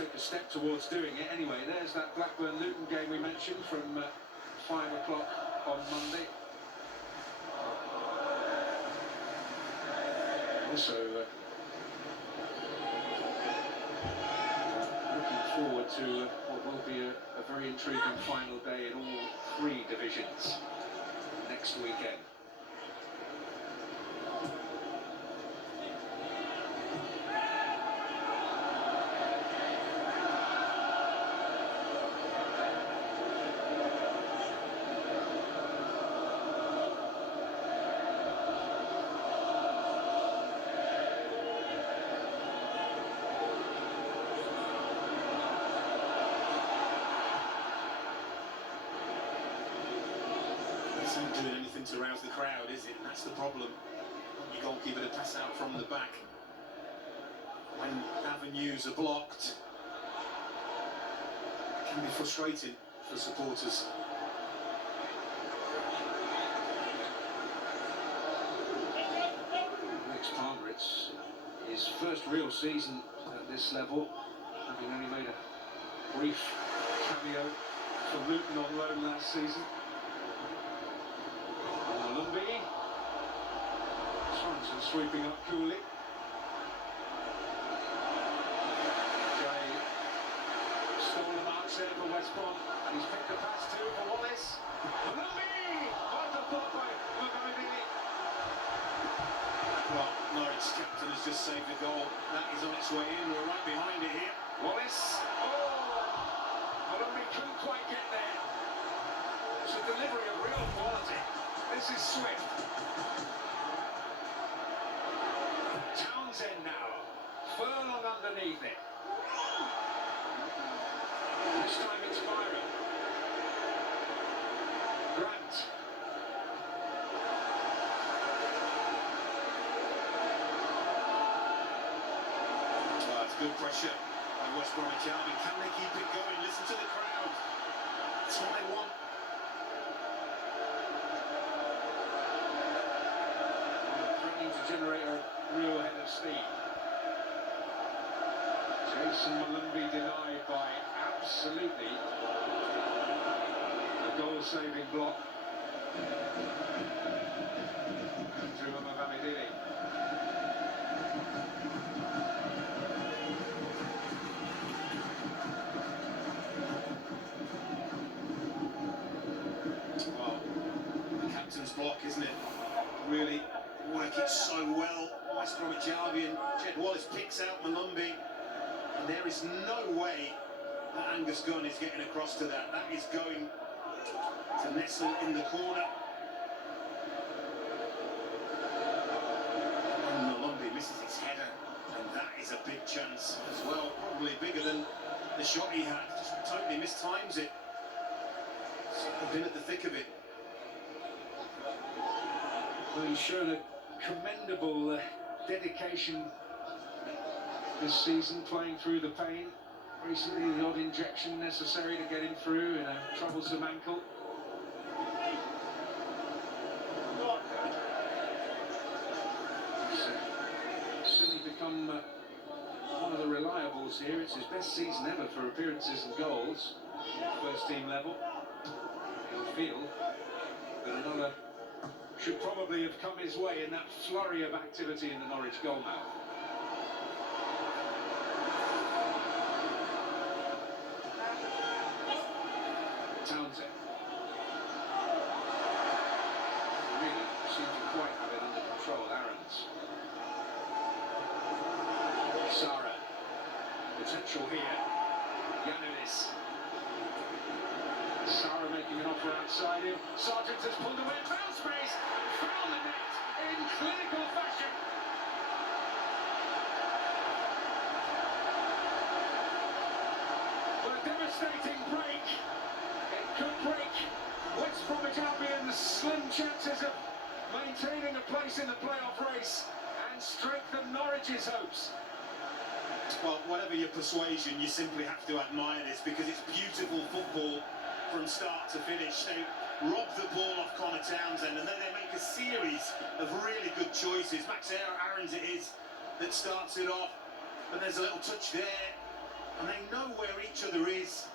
take a step towards doing it. Anyway, there's that Blackburn-Luton game we mentioned from 5 o'clock on Monday. Also, looking forward to what will be a very intriguing final day in all three divisions next weekend. Isn't doing anything to rouse the crowd, is it? And that's the problem. Your goalkeeper to pass out from the back when avenues are blocked. It can be frustrating for supporters. Rex Palmer, it's his first real season at this level, having only made a brief cameo for Luton on loan last season. Malumbi, Sorensen sweeping up coolly. Jay stole the marks there for West Brom, and he's picked the pass too for Wallace. Malumbi! Vital thought by Mugamidini. Well, Norwich captain has just saved the goal. That is on its way in. We're right behind it here. Wallace. Oh! Malumbi couldn't quite get there. It's a delivery of real quality. This is Swift. Townsend now. Furlong underneath it. This time it's Byron. Grant. Oh, it's good pressure by West Bromwich Albion. Can they keep it going? Listen to the crowd. That's what they want. To generate a real head of steam. Jason Malumbi denied by absolutely a goal-saving block. Andrew Mugamidini. Well, the captain's block, isn't it? Really work it so well. West Bromwich Albion. Jed Wallace picks out Malumbi, and there is no way that Angus Gunn is getting across to that. That is going to nestle in the corner. And Malumbi misses his header, and that is a big chance as well. Probably bigger than the shot he had. Just totally mistimes it. I've been at the thick of it. Well, he's shown a commendable dedication this season, playing through the pain. Recently, the odd injection necessary to get him through in a troublesome ankle. He's certainly become one of the reliables here. It's his best season ever for appearances and goals, first team level. He'll feel that another should probably have come his way in that flurry of activity in the Norwich goalmouth. Townsend. Really seem to quite have it under control, Aarons. Sara. Potential here. Yanulis. Sara making an offer outside him. Sargent has pulled away, found space, found the net in clinical fashion. But a devastating break. It could break West Bromwich Albion's slim chances of maintaining a place in the playoff race and strengthen Norwich's hopes. Well, whatever your persuasion, you simply have to admire this because it's beautiful football from start to finish. They rob the ball off Connor Townsend and then they make a series of really good choices. Max Aarons it is that starts it off, and there's a little touch there and they know where each other is,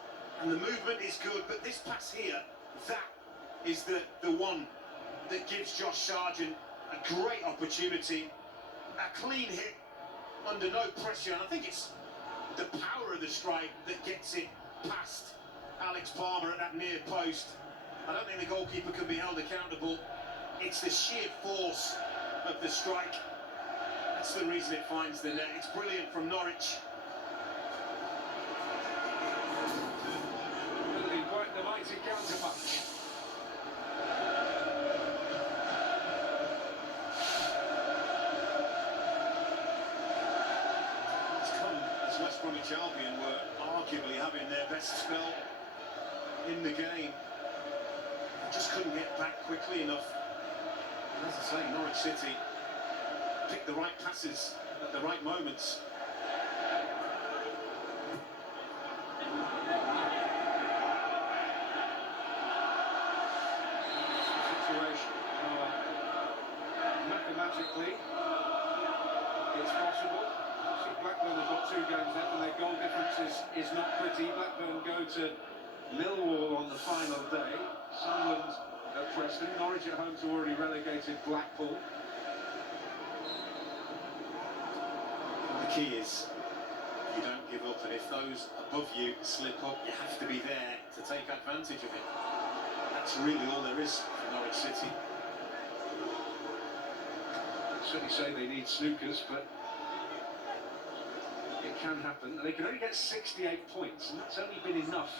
and the movement is good, but this pass here, that is the one that gives Josh Sargent a great opportunity, a clean hit under no pressure, and I think it's the power of the strike that gets it past Alex Palmer at that near post. I don't think the goalkeeper can be held accountable. It's the sheer force of the strike. That's the reason it finds the net. It's brilliant from Norwich. Really quite the mighty counter-punch. It's come as West Bromwich Albion were arguably having their best spell in the game. They just couldn't get back quickly enough. And as I say, Norwich City picked the right passes at the right moments. Situation. Mathematically, it's possible. See, Blackburn have got 2 games left, and their goal difference is not pretty. Blackburn go to Millwall on the final day. Sunderland at Preston. Norwich at home to already relegated Blackpool. The key is you don't give up, and if those above you slip up, you have to be there to take advantage of it. That's really all there is for Norwich City. I'd certainly say they need snookers, but it can happen. They can only get 68 points, and that's only been enough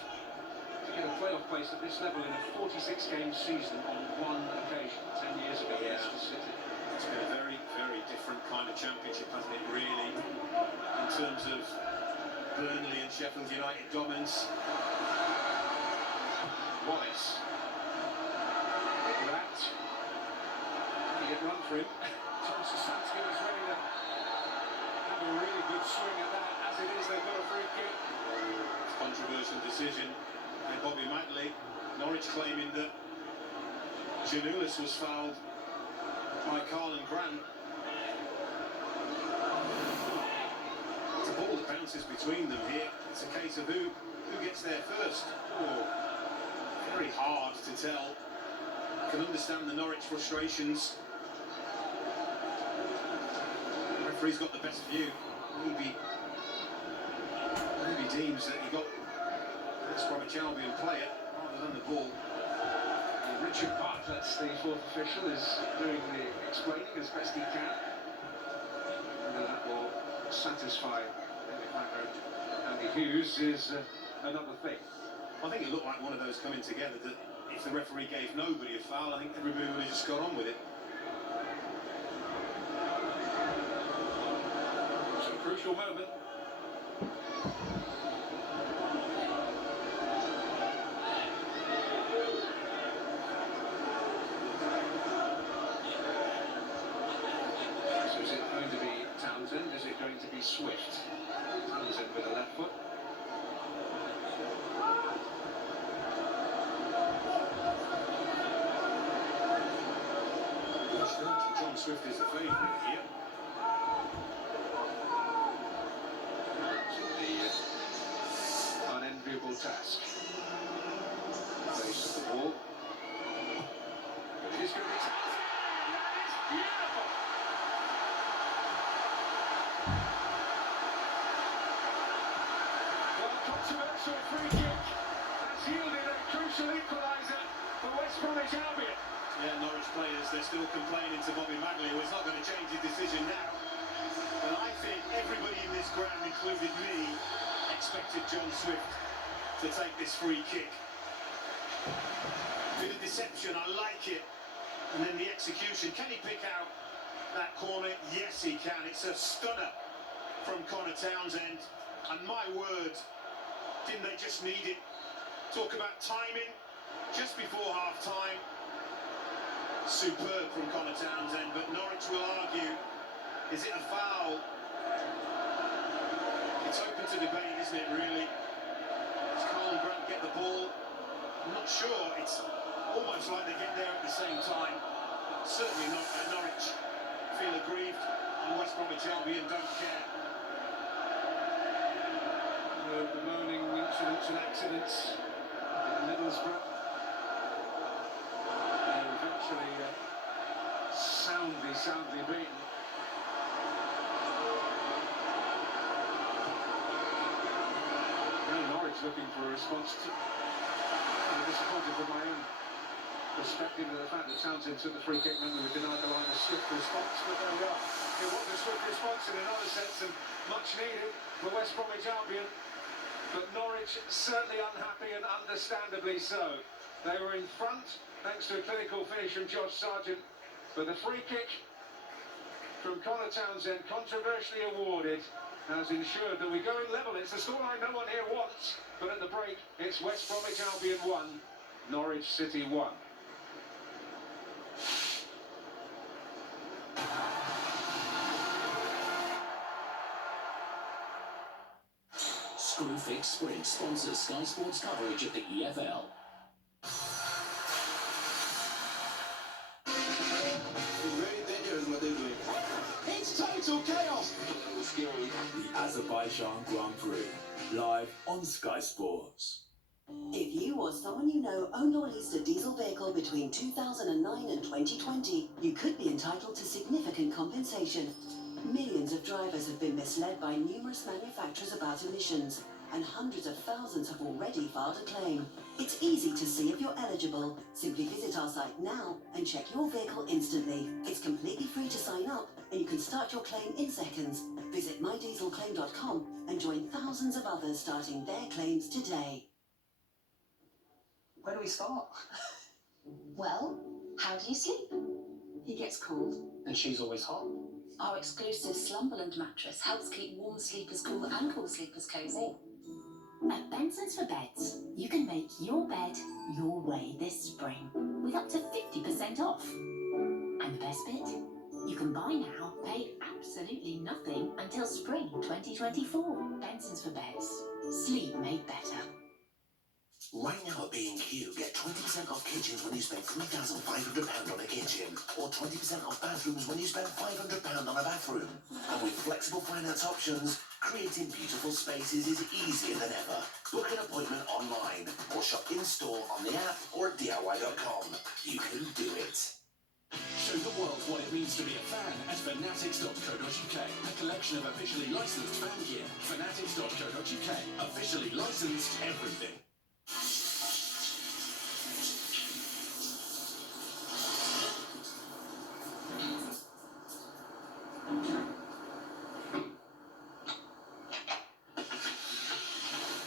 to get a playoff place at this level in a 46-game season on one occasion, 10 years ago against the City. It's been a very, very different kind of championship, hasn't it, really, in terms of Burnley and Sheffield United dominance. Wallace. That. He get run for him. Tom Sasansky was ready to have a really good swing at that. As it is, they've got a free kick. Controversial decision by Bobby Madley. Norwich claiming that Giannoulis was fouled by Karlan Grant. It's a ball that bounces between them here. It's a case of who gets there first. Oh, very hard to tell. I can understand the Norwich frustrations. The referee's got the best view. Maybe deems that he got West Bromwich Albion player rather than the ball. Richard Bartlett's the 4th official, is doing the explaining as best he can. And that will satisfy David Macker. Andy Hughes is another thing. I think it looked like one of those coming together that if the referee gave nobody a foul, I think everybody would have just got on with it. It's a crucial moment. So is it going to be Townsend? Is it going to be Swift? Townsend with a left foot. John Swift is the favourite here. The unenviable task. Face of the ball. It is going to be Townsend. That is beautiful. Well, controversial free kick has yielded a crucial equaliser for West Bromwich Albion. Yeah, Norwich players, they're still complaining to Bobby Madley, who is not going to change his decision now. But I think everybody in this ground, including me, expected John Swift to take this free kick. Bit of deception, I like it. And then the execution. Can he pick out that corner? Yes, he can. It's a stunner from Conor Townsend. And my word, didn't they just need it? Talk about timing just before half-time. Superb from Conor Townsend, but Norwich will argue, is it a foul? It's open to debate, isn't it, really? Does Karlan Grant get the ball? I'm not sure. It's almost like they get there at the same time. Certainly not. Norwich feel aggrieved, and West Bromwich Albion don't care. The mention accidents in Middlesbrough. They're eventually soundly beaten. Now Norwich looking for a response to... I'm disappointed from my own perspective of the fact that Townsend took the free kick and we were denied the line of swift response, but there we are. It was a swift response in another sense and much needed for West Bromwich Albion, but Norwich certainly unhappy and understandably so. They were in front thanks to a clinical finish from Josh Sargent, but the free kick from Connor Townsend, controversially awarded, has ensured that we go in level. It's a scoreline no one here wants, but at the break it's West Bromwich Albion 1, Norwich City 1. Screwfix Sprint sponsors Sky Sports coverage of the EFL. It's very dangerous what they're doing. It's total chaos. The Azerbaijan Grand Prix, live on Sky Sports. If you or someone you know owned or leased a diesel vehicle between 2009 and 2020, you could be entitled to significant compensation. Millions of drivers have been misled by numerous manufacturers about emissions, and hundreds of thousands have already filed a claim. It's easy to see if you're eligible. Simply visit our site now and check your vehicle instantly. It's completely free to sign up, and you can start your claim in seconds. Visit mydieselclaim.com and join thousands of others starting their claims today. Where do we start? Well, how do you sleep? He gets cold, and she's always hot. Our exclusive Slumberland mattress helps keep warm sleepers cool and cool sleepers cosy. At Benson's for Beds, you can make your bed your way this spring with up to 50% off. And the best bit? You can buy now, pay absolutely nothing until spring 2024. Benson's for Beds. Sleep made better. Right now at B&Q, get 20% off kitchens when you spend £3,500 on a kitchen, or 20% off bathrooms when you spend £500 on a bathroom. And with flexible finance options, creating beautiful spaces is easier than ever. Book an appointment online, or shop in-store on the app or at DIY.com. You can do it. Show the world what it means to be a fan at fanatics.co.uk, a collection of officially licensed fan gear. Fanatics.co.uk, officially licensed everything.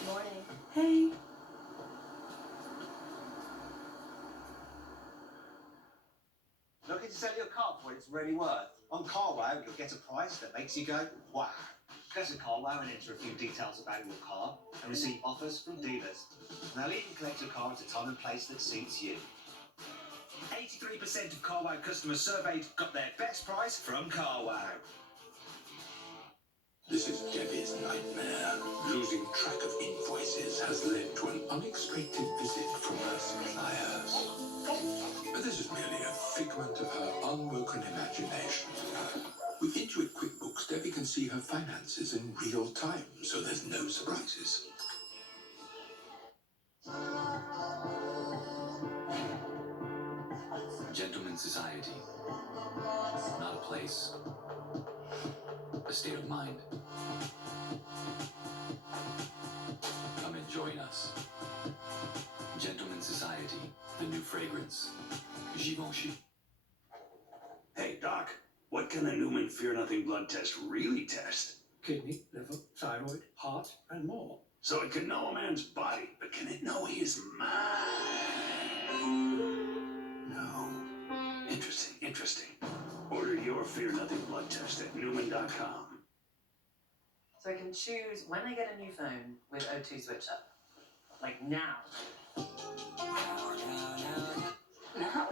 Morning. Hey. Looking to sell your car for what it's really worth? On CarWow, you'll get a price that makes you go, wow. Go to CarWow and enter a few details about your car and receive offers from dealers. And they'll even collect your car at a time and place that suits you. 83% of CarWow customers surveyed got their best price from CarWow. This is Debbie's nightmare. Losing track of invoices has led to an unexpected visit from her suppliers. But this is merely a figment of her unwoken imagination. With Intuit QuickBooks, Debbie can see her finances in real time, so there's no surprises. Gentlemen's Society. Not a place. A state of mind. Come and join us. Gentlemen's Society, the new fragrance. Givenchy. Hey, Doc, what can a Newman Fear Nothing blood test really test? Kidney, liver, thyroid, heart, and more. So it can know a man's body, but can it know his mind? No. Interesting, interesting. Order your Fear Nothing blood test at Newman.com. So I can choose when I get a new phone with O2 Switch Up. Like now. Now.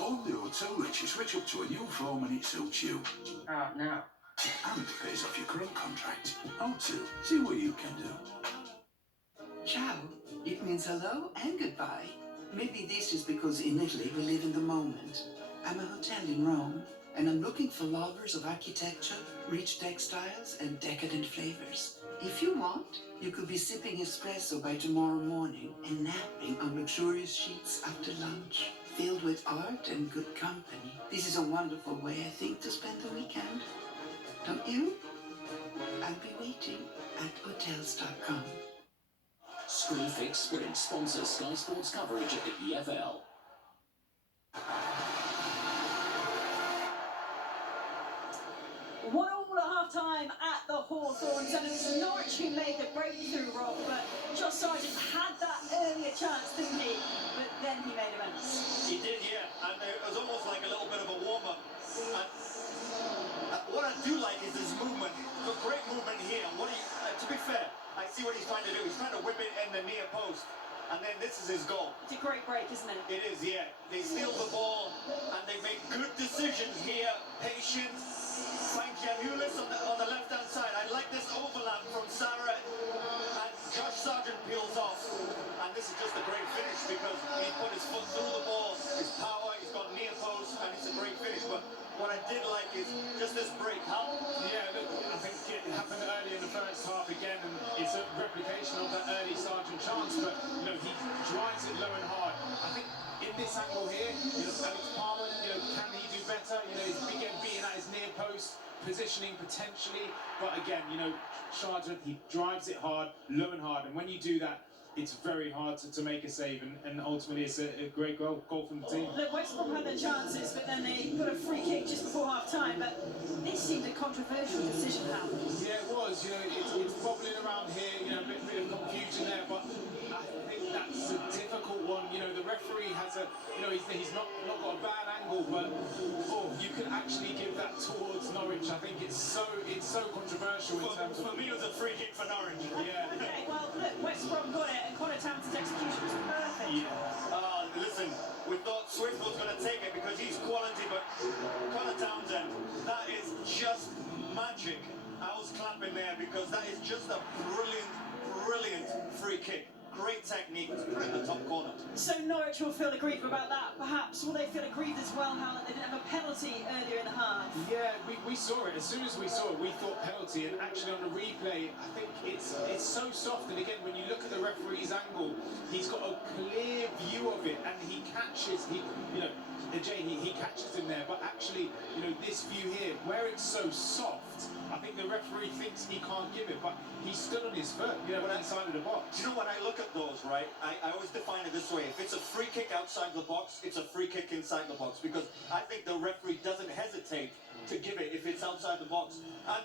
On the O2, you switch up to a new phone when it suits you. Now. And it pays off your current contract. O2, see what you can do. Ciao. It means hello and goodbye. Maybe this is because in Italy we live in the moment. I'm a hotel in Rome. and I'm looking for lovers of architecture, rich textiles, and decadent flavors. If you want, you could be sipping espresso by tomorrow morning and napping on luxurious sheets after lunch, filled with art and good company. This is a wonderful way, I think, to spend the weekend. Don't you? I'll be waiting at hotels.com. Screwfix Sprint sponsors Sky Sports coverage at the EFL. 1-1 at half-time at the Hawthorns, and it was Norwich who made the breakthrough, Rob, but Josh Sargent had that earlier chance, didn't he? But then he made amends. He did, yeah, and it was almost like a little bit of a warm-up. What I do like is his movement. It's a great movement here. To be fair, I see what he's trying to do. He's trying to whip it in the near post. And then this is his goal. It's a great break, isn't it? It is, yeah. They steal the ball and they make good decisions here. Patient. Frank Giannoulis on the left-hand side. I like this overlap from Sarah, and Josh Sargent peels off. And this is just a great finish because he put his foot through the ball, his power, he's got near post, and it's a great finish. But what I did like is just this break. How? Yeah, look, I think it happened early in the first half again, and it's a replication of that early Sargent chance, but, he drives it low and hard. I think in this angle here, Alex Palmer, can he do better? He's again being at his near post, positioning potentially, but again, Sargent, he drives it hard, low and hard, and when you do that, it's very hard to make a save, and ultimately it's a great goal from the team. Look, West Brom had their chances, but then they got a free kick just before half-time, but this seemed a controversial decision, Hal. Yeah, it was. It's bobbling around here, a bit of confusion there, but I think that's a difficult one. The referee has he's not got a bad angle, but you can actually give that towards Norwich. I think it's so controversial in terms of... For me, it was a free kick for Norwich. Yeah. Okay, well, look, West Brom got it, and Connor Townsend's execution was perfect. Yeah. Listen, we thought Swift was going to take it because he's quality, but Connor Townsend, that is just magic. I was clapping there because that is just a brilliant free kick. Great technique to put in the top corner. So Norwich will feel aggrieved about that, perhaps. Will they feel aggrieved as well, Hal, that they didn't have a penalty earlier in the half? Yeah, we saw it. As soon as we saw it, we thought penalty, and actually on the replay, I think it's so soft, and again, when you look at the referee's angle, he's got a clear view of it, and he catches, he catches him there, but actually, this view here, where it's so soft, I think the referee thinks he can't give it, but he stood on his foot, inside of the box. Do you know when I look at those, right? I always define it this way. If it's a free kick outside the box, it's a free kick inside the box, because I think the referee doesn't hesitate to give it if it's outside the box. And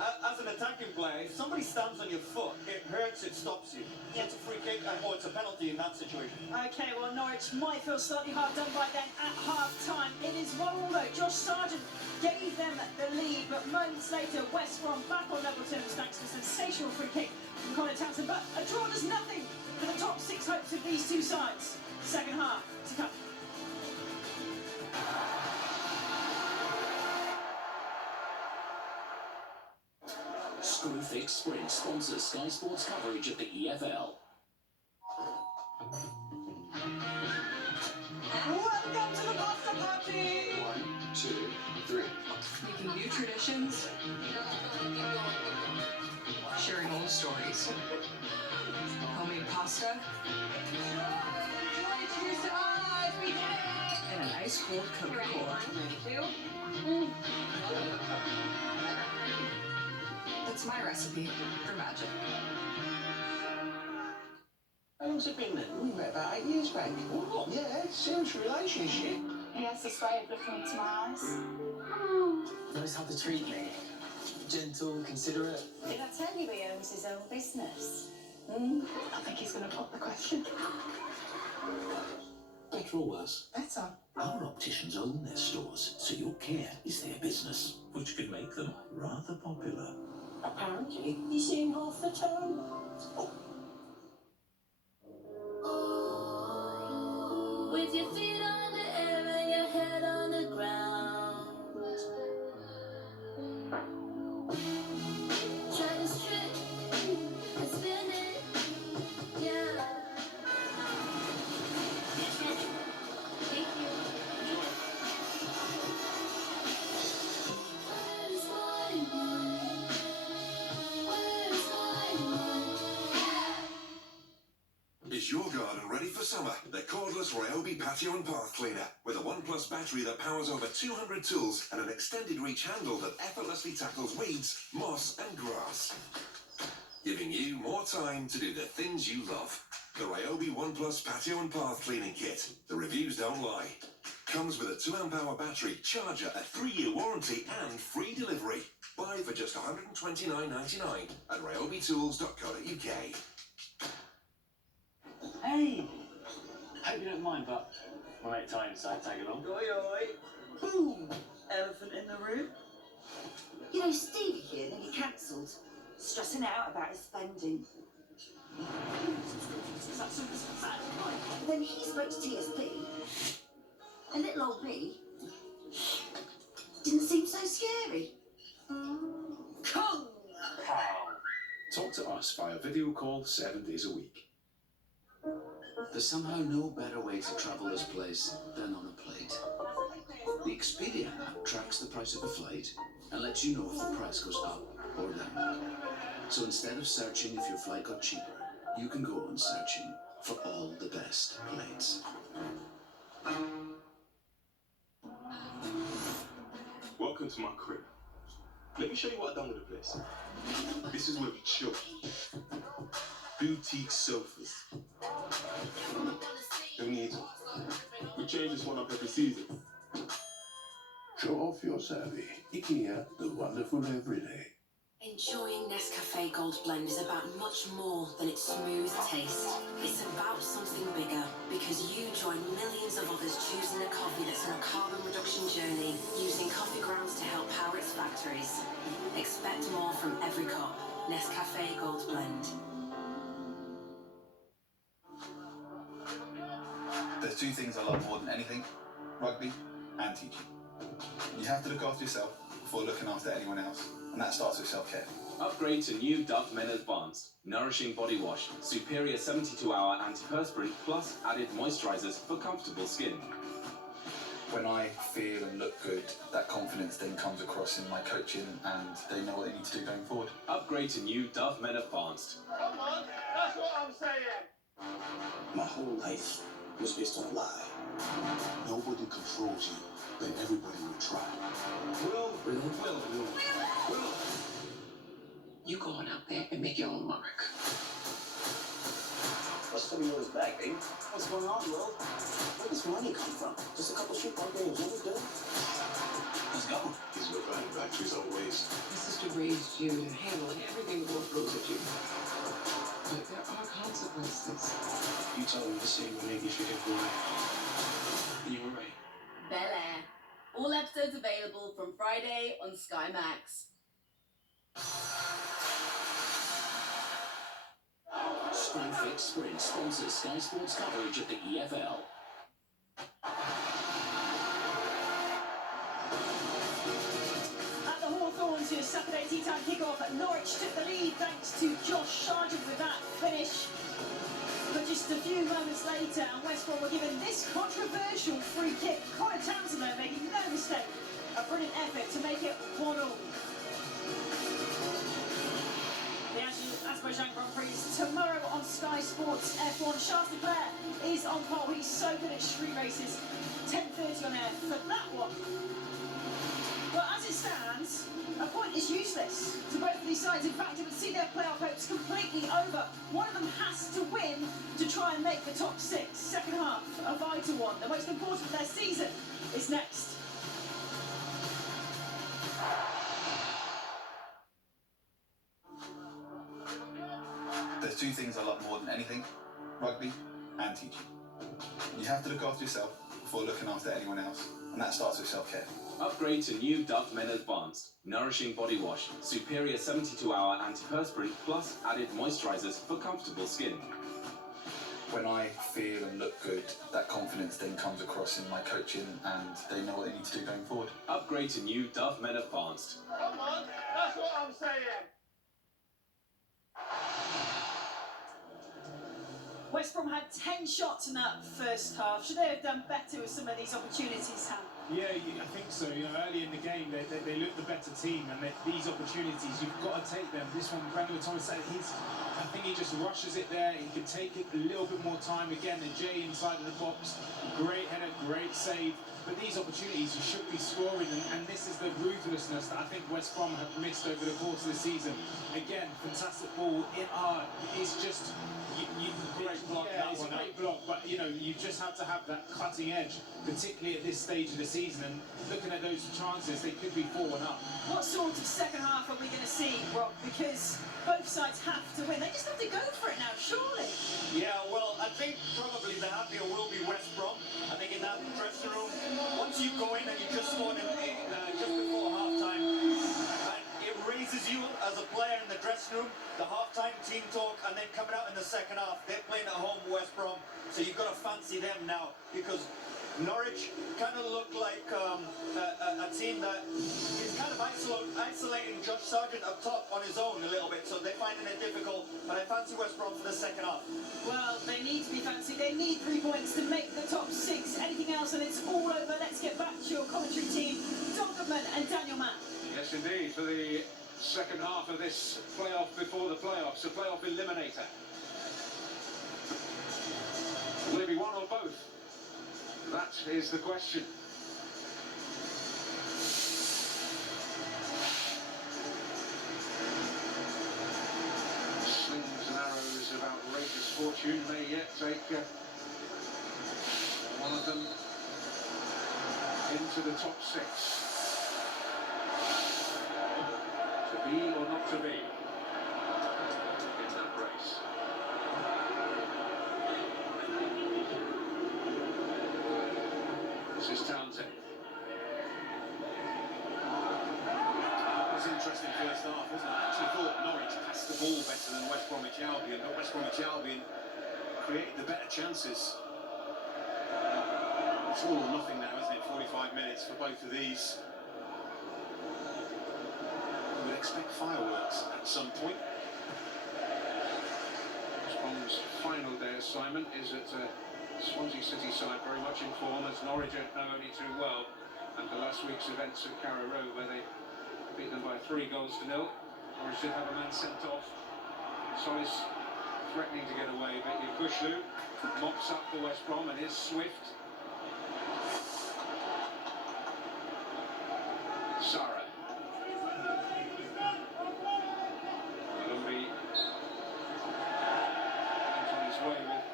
as an attacking player, if somebody stands on your foot, it hurts, it stops you. So it's a free kick, or it's a penalty in that situation. Okay, well, Norwich might feel slightly hard done by then at half-time. It is 1-1 though. Josh Sargent gave them the lead, but moments later, West Brom back on level terms thanks to a sensational free kick from Connor Townsend. But a draw does nothing for the top six hopes of these two sides. Second half to come. Screwfix Sprint sponsors Sky Sports coverage at the EFL. Welcome to the pasta party! 1, 2, 3. Making new traditions, sharing old stories, homemade pasta, and an ice-cold Coca-Cola. That's my recipe for magic. How long's it been then? We met about 8 years back. What? Yeah, serious relationship. He has this way of looking into my eyes. Knows how to treat me. Gentle, considerate. Did I tell you he owns his own business? I think he's going to pop the question. Better or worse? Better. Our opticians own their stores, so your care is their business, which could make them rather popular. Apparently, you seem half the time. With your feet on the air and your head on the ground, try to strip and spin it, yeah. Thank you. summer, the cordless Ryobi Patio and Path Cleaner. With a OnePlus battery that powers over 200 tools and an extended reach handle that effortlessly tackles weeds, moss and grass. Giving you more time to do the things you love. The Ryobi OnePlus Patio and Path Cleaning Kit. The reviews don't lie. Comes with a 2 amp hour battery, charger, a 3-year warranty and free delivery. Buy for just $129.99 at ryobitools.co.uk. Hey! Hope you don't mind, but my mate Ty decided to tag along. Oi, oi. Boom! Elephant in the room. You know, Stevie here nearly cancelled, stressing out about his spending. Then he spoke to TSB, and little old me didn't seem so scary. Kong! Talk to us via video call 7 days a week. There's somehow no better way to travel this place than on a plate. The Expedia app tracks the price of a flight and lets you know if the price goes up or down. So instead of searching if your flight got cheaper, you can go on searching for all the best plates. Welcome to my crib. Let me show you what I've done with the place. This is where we chill. Boutique sofas. Who needs them? We change this one up every season. Show off your savvy. IKEA, the wonderful everyday. Enjoying Nescafe Gold Blend is about much more than its smooth taste. It's about something bigger, because you join millions of others choosing a coffee that's on a carbon reduction journey, using coffee grounds to help power its factories. Expect more from every cup. Nescafe Gold Blend. There's two things I love more than anything: rugby and teaching. You have to look after yourself before looking after anyone else, and that starts with self-care. Upgrade to new Dove Men Advanced Nourishing Body Wash. Superior 72-hour antiperspirant plus added moisturizers for comfortable skin. When I feel and look good, that confidence then comes across in my coaching, and they know what they need to do going forward. Upgrade to new Dove Men Advanced. Come on, that's what I'm saying. My whole life was based on a lie. Nobody controls you, but everybody will try. Will. You go on out there and make your own mark. What's coming on his back, babe? What's going on, Will? Where does money come from? Just a couple street ball games, what we do? Let's go. He's been running back to his own ways. My sister raised you to handle everything the world throws at you. But there are consequences. You told me to say when they get you get why. You were right. Bel Air. All episodes available from Friday on Sky Max. Screwfix Sprint sponsors Sky Sports coverage of the EFL. At the Hawthorns, whose Saturday tea time kick-off, Norwich took the lead thanks to Josh Sargent with that finish. But just a few moments later, and West Brom were given this controversial free kick. Connor Townsend, though, making no mistake. A brilliant effort to make it 1-1. The Azerbaijan Grand Prix is tomorrow on Sky Sports F1. Charles Leclerc is on pole. He's so good at street races. 10:30 on air for that one. But as it stands, a point is useless to both of these sides. In fact, it would see their playoff hopes completely over. One of them has to win to try and make the top six. Second half, a vital one. The most important of their season is next. There's two things I love more than anything: rugby and teaching. You have to look after yourself before looking after anyone else, and that starts with self-care. Upgrade to new Dove Men Advanced Nourishing Body Wash. Superior 72-hour antiperspirant plus added moisturizers for comfortable skin. When I feel and look good, that confidence then comes across in my coaching, and they know what they need to do going forward. Upgrade to new Dove Men Advanced. Come on, that's what I'm saying. West Brom had 10 shots in that first half. Should they have done better with some of these opportunities, Ham? Yeah, I think so. You know, early in the game, they look the better team, and these opportunities, you've got to take them. This one, Brandon Thomas said, I think he just rushes it there. He can take it a little bit more time again. And Jay inside of the box, great header, great save. But these opportunities, you should be scoring, and this is the ruthlessness that I think West Brom have missed over the course of the season. Again, fantastic ball. It's just great block. Yeah, it's a great block, but you know, you just have to have that cutting edge, particularly at this stage of the season. And looking at those chances, they could be 4-1 up. What sort of second half are we going to see, Rob? Because both sides have to win. They just have to go for it now, surely. Yeah, well, I think probably the happier will be West Brom. I think in that dressing room, once you go in and you just scored just before half-time, and it raises you as a player in the dressing room, the half-time team talk, and then coming out in the second half, they're playing at home, West Brom, so you've got to fancy them now, because Norwich kind of look like a team that is kind of isolating Josh Sargent up top on his own a little bit, so they're finding it difficult, but I fancy West Brom for the second half. Well, they need to be fancy. They need 3 points to make the top 6. Anything else and it's all over. Let's get back to your commentary team, Don Goodman and Daniel Mann. Yes, indeed, for the second half of this playoff before the playoffs, a playoff eliminator. Will it be one or both? That is the question. Slings and arrows of outrageous fortune may yet take one of them into the top 6. To be or not to be in that race. This is Townsend. It was an interesting first half, wasn't it? I actually thought Norwich passed the ball better than West Bromwich Albion, but West Bromwich Albion created the better chances. It's all or nothing now, isn't it? 45 minutes for both of these. We would expect fireworks at some point. West Brom's final day assignment is at Swansea City side, very much in form, as Norwich know only too well after last week's events at Carrow Road, where they beat them by 3 goals to 0. Norwich did have a man sent off. Solis threatening to get away, but Yakushlu mops up for West Brom and is swift. Sara. Malumbi went on his way with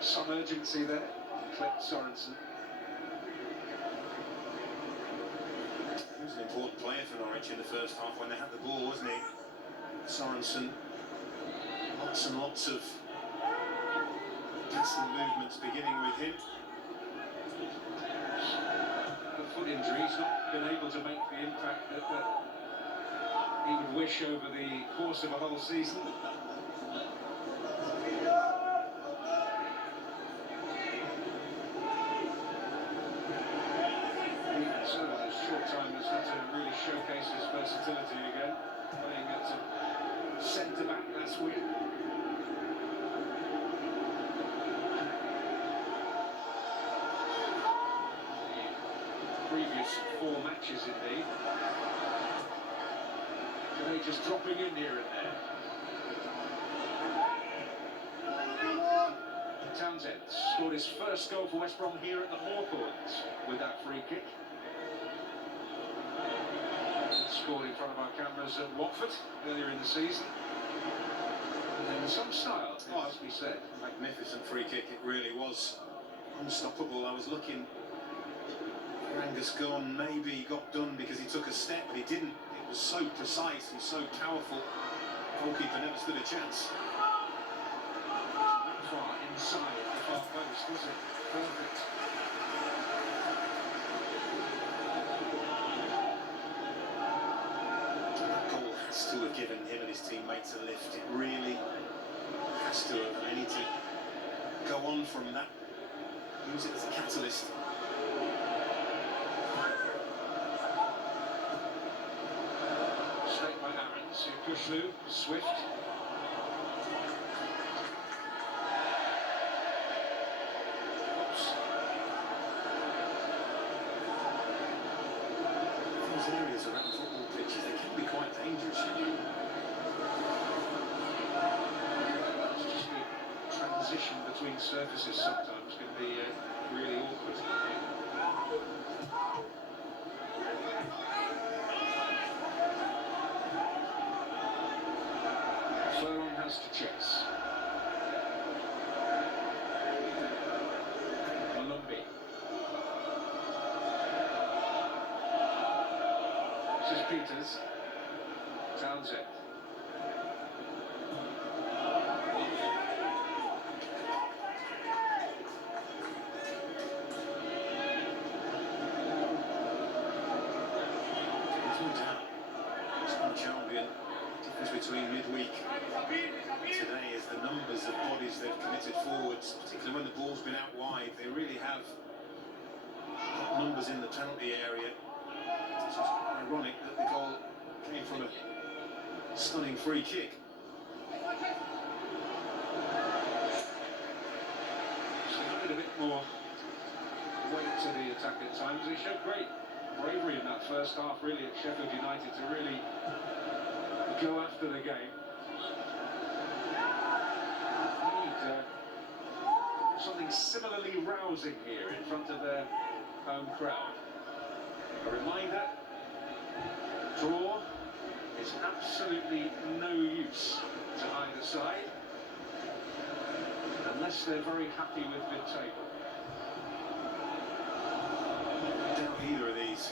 some urgency there. Clipped Sorensen. He was an important player for Norwich in the first half when they had the ball, wasn't he? Sorensen. Lots and lots of passing movements beginning with him. The foot injury, he's not been able to make the impact that he would wish over the course of a whole season. Even so, in a short time, has had to really showcase his versatility again, playing at centre-back last week. Previous 4 matches indeed. Today just dropping in here and there. Townsend scored his first goal for West Brom here at the Hawthorns with that free kick. Scored in front of our cameras at Watford earlier in the season. And in some style, it must be said. Magnificent free kick, it really was. Unstoppable. I was looking. Angus Gunn maybe got done because he took a step, but he didn't. It was so precise and so powerful. Goalkeeper never stood a chance. That far inside the far post, was it? Perfect. That goal has to have given him and his teammates a lift. It really has to have. They need to go on from that. Use it as a catalyst. Straight by Aarons, Yakushlu, Swift. Oops. between surfaces sometimes can be really awkward. Furlong has to chase. Malumbi. This is Peters. Townsend. Champion. Difference between midweek today is the numbers of bodies they've committed forwards, particularly when the ball's been out wide. They really have got numbers in the penalty area. It's just ironic that the goal came from a stunning free kick. So a bit more weight to the attack at times. They showed great bravery in that first half, really, at Sheffield United to really go after the game. Need something similarly rousing here in front of their home crowd. A reminder, draw is absolutely no use to either side unless they're very happy with mid-table. Doubt either of these.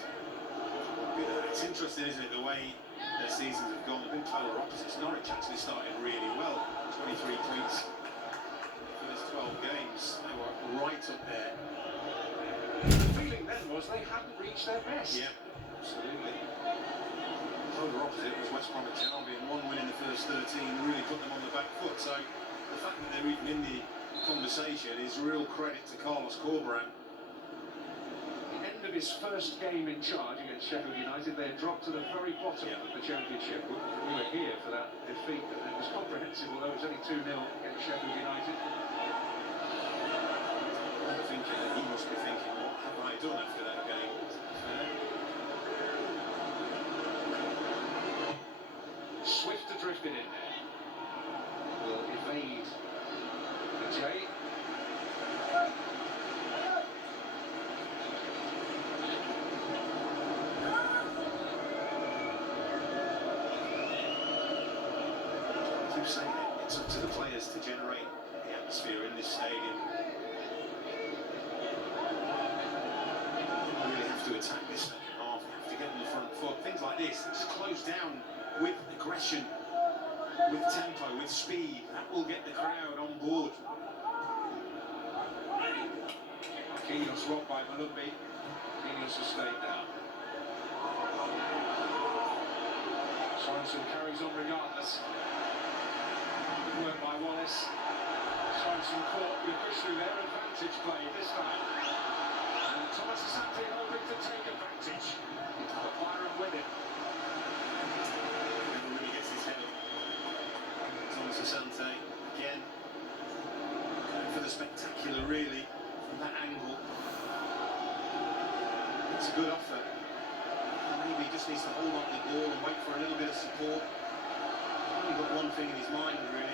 It's interesting, isn't it, the way their seasons have gone. They've been polar opposites. Norwich actually started really well, 23 points for this 12 games. They were right up there. The feeling then was they hadn't reached their best. Yeah, absolutely. Polar opposite was West Bromwich Albion. One win in the first 13 really put them on the back foot. So the fact that they're even in the conversation is real credit to Carlos Corberán. End of his first game in charge against Sheffield United, they had dropped to the very bottom of the Championship. We were here for that defeat, and it was comprehensive, although it was only 2-0 against Sheffield United. I'm thinking that he must be thinking, what have I done after that game? Swift drifted in there. Will evade the J. Saying it's up to the players to generate the atmosphere in this stadium. You really have to attack this second half. You have to get on the front foot. Things like this, just close down with aggression, with tempo, with speed. That will get the crowd on board. Keynos rocked by Malumbi. Keynos has stayed down. Sorensen carries on regardless. Work by Wallace. Sorensen caught with through their advantage play this time. And Thomas Asante hoping to take advantage. But Byron with it. Never really gets his head up. Thomas Asante again. Going for the spectacular, really, from that angle. It's a good offer. Maybe he just needs to hold on to the ball and wait for a little bit of support. He's only got one thing in his mind, really.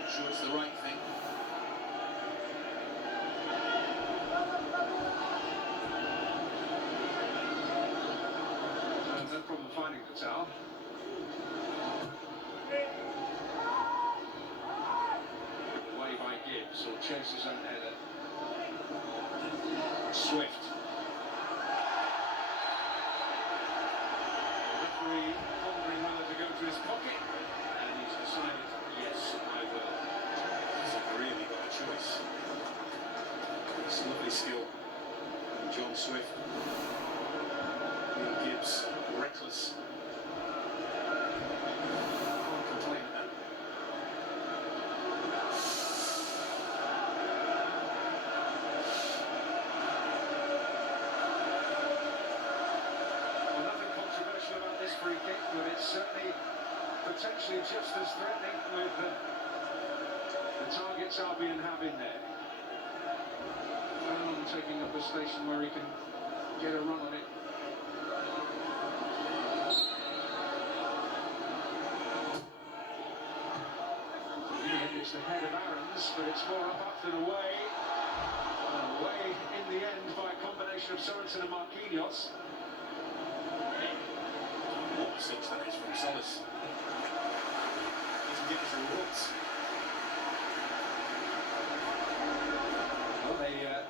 Not sure it's the right thing. No problem finding the towel. Away by Gibbs, or chases own header. Swift. Referee pondering whether to go to his pocket, and he's decided, yes, I will. Hasn't really got a choice. It's lovely skill from John Swift. Neil Gibbs, reckless. Can't complain at that. Well, nothing controversial about this free kick, but it's certainly potentially just as threatening with the targets Albion have in there. Furlong taking up a station where he can get a run on it. just ahead of Aaron's, but it's more up than away. And away in the end by a combination of Sorensen and Marquinhos. What a touch that is from Solis. He can get his rewards. Well, they had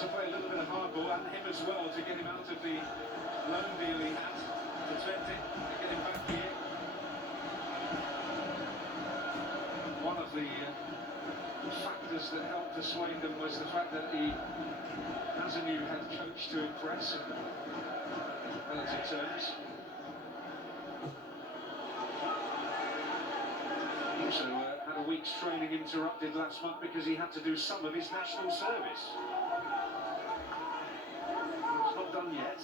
to play a little bit of hardball, and him as well, to get him out of the loan deal he had to Twente, to get him back here. One of the factors that helped persuade them was the fact that Azanu had coached to impress in relative terms. He also had a week's training interrupted last month because he had to do some of his national service. It's not done yet.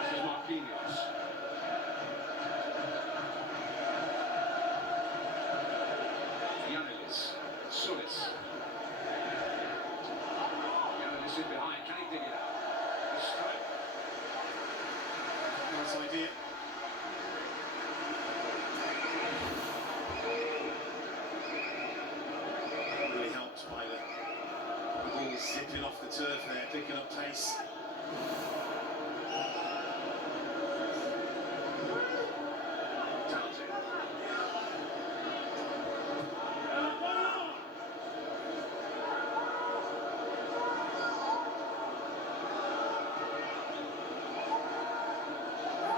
This is Marquinhos. Yannilis. Solis. Yannilis in behind. Can he dig it out? The strike. Nice idea. Really helped by the ball zipping off the turf there, picking up pace. Townsend.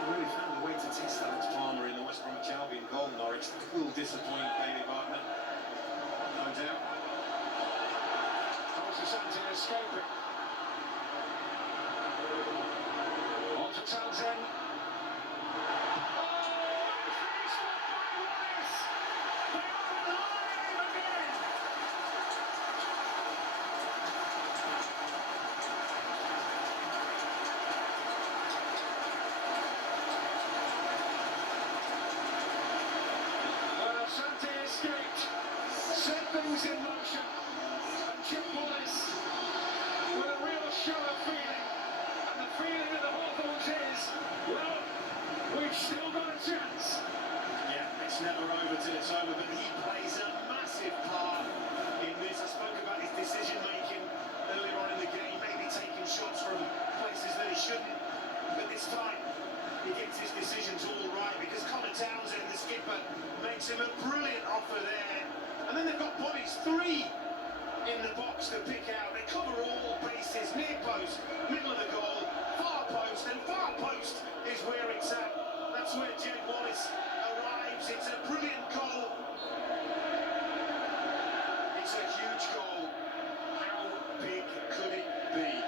Really found a way to test Alex Palmer in the West Bromwich Albion goal. Norwich will disappoint Bailey Wagner, no doubt. Asante escaping. On to Townsend. Asante escaped, set things in motion, and Chip Wallace with a real show of feeling, and the feeling of the Hawthorns is, well, we've still got a chance. Yeah, it's never over till it's over, but he plays a massive part in this. I spoke about his decision making earlier on in the game, maybe taking shots from places that he shouldn't, but this time he gets his decisions all right because Connor Townsend, the skipper, makes him a brilliant offer there. And then they've got bodies, 3 in the box to pick out. They cover all bases, near post, middle of the goal, far post, and far post is where it's at. That's where Jed Wallace arrives. It's a brilliant goal. It's a huge goal. How big could it be?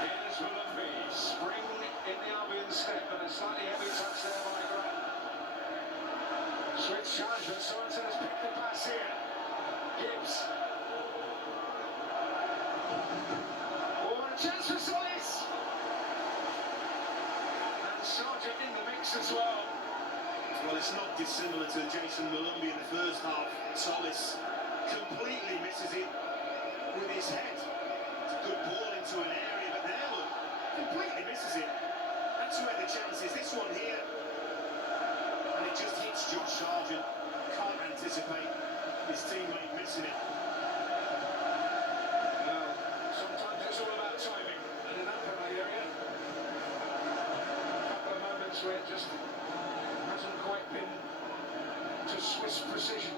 Here's Willoughby, spring in the Albion step, and a slightly heavy touch there by Grant. Switch charge, but Sorensen has picked the pass here. Gibbs. Oh, and a chance for Solis. And Sargent in the mix as well. Well, it's not dissimilar to Jason Malumbi in the first half. Solis completely misses it with his head. It's a good ball into an area, but there, look, completely misses it. That's where the chance is. This one here. And it just hits Josh Sargent. Can't anticipate his teammate missing it. Well, sometimes it's all about timing, and in that penalty area, a couple of moments where it just hasn't quite been to Swiss precision.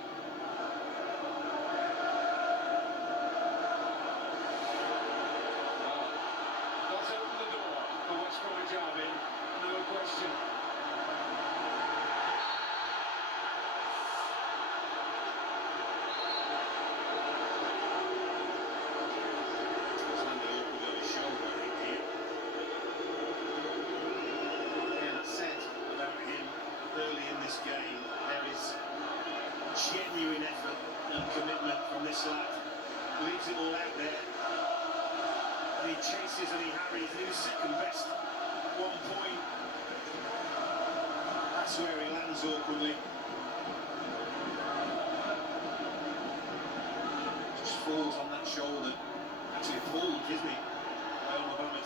Does open the door for West Bromwich Albion, no question. Early in this game, there is genuine effort and commitment from this lad. Leaves it all out there. And he chases and he harries. He was second best at 1 point. That's where he lands awkwardly. Just falls on that shoulder. Kisney. Well, Obama